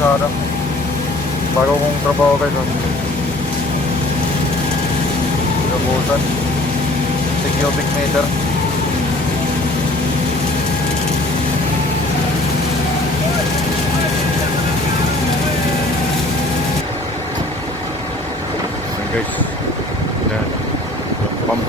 sa ano, bago kong trabaho guys. Pinabuhusan 6 cubic meter. So guys, yan, pump.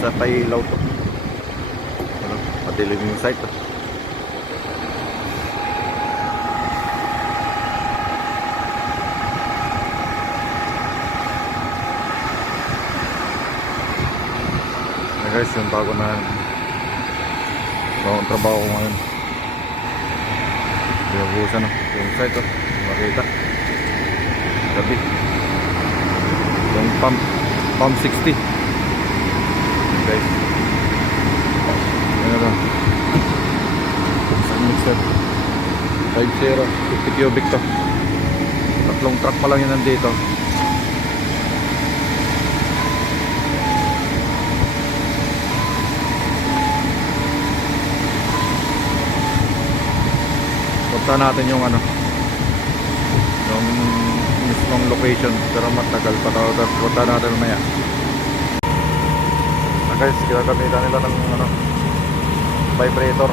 Sa pailaw to, madilim yung site to. Guys, yung bago na bagong trabaho ko ngayon, pinabuhusan yung site to, makita gabi yung pump 60 guys. Ayan lang, isang mixer 5.0 50 cubic to, tatlong truck pa lang yun nandito. Punta natin yung ano, yung mismong location, pero matagal pa daw. Punta natin maya. Guys, ginagamitan nila ng ano, vibrator.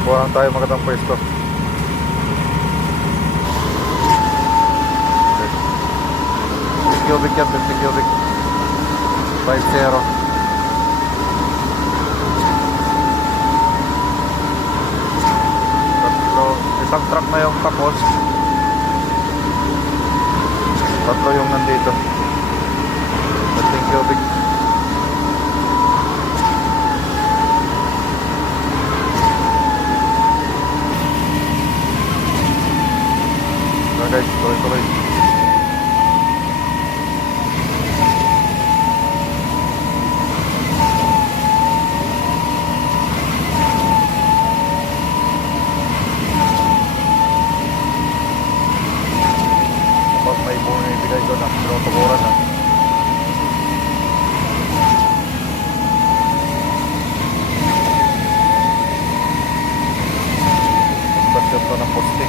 Kuha lang tayo magandang pwesto. Cubic yan, 50 cubic 5.0. Isang truck na yung tapos, tatlo yung nandito 15 cubic. So guys, tuloy-tuloy. May bunga ibigay doon na tinutukuran na. Pagkasyon to ng poste.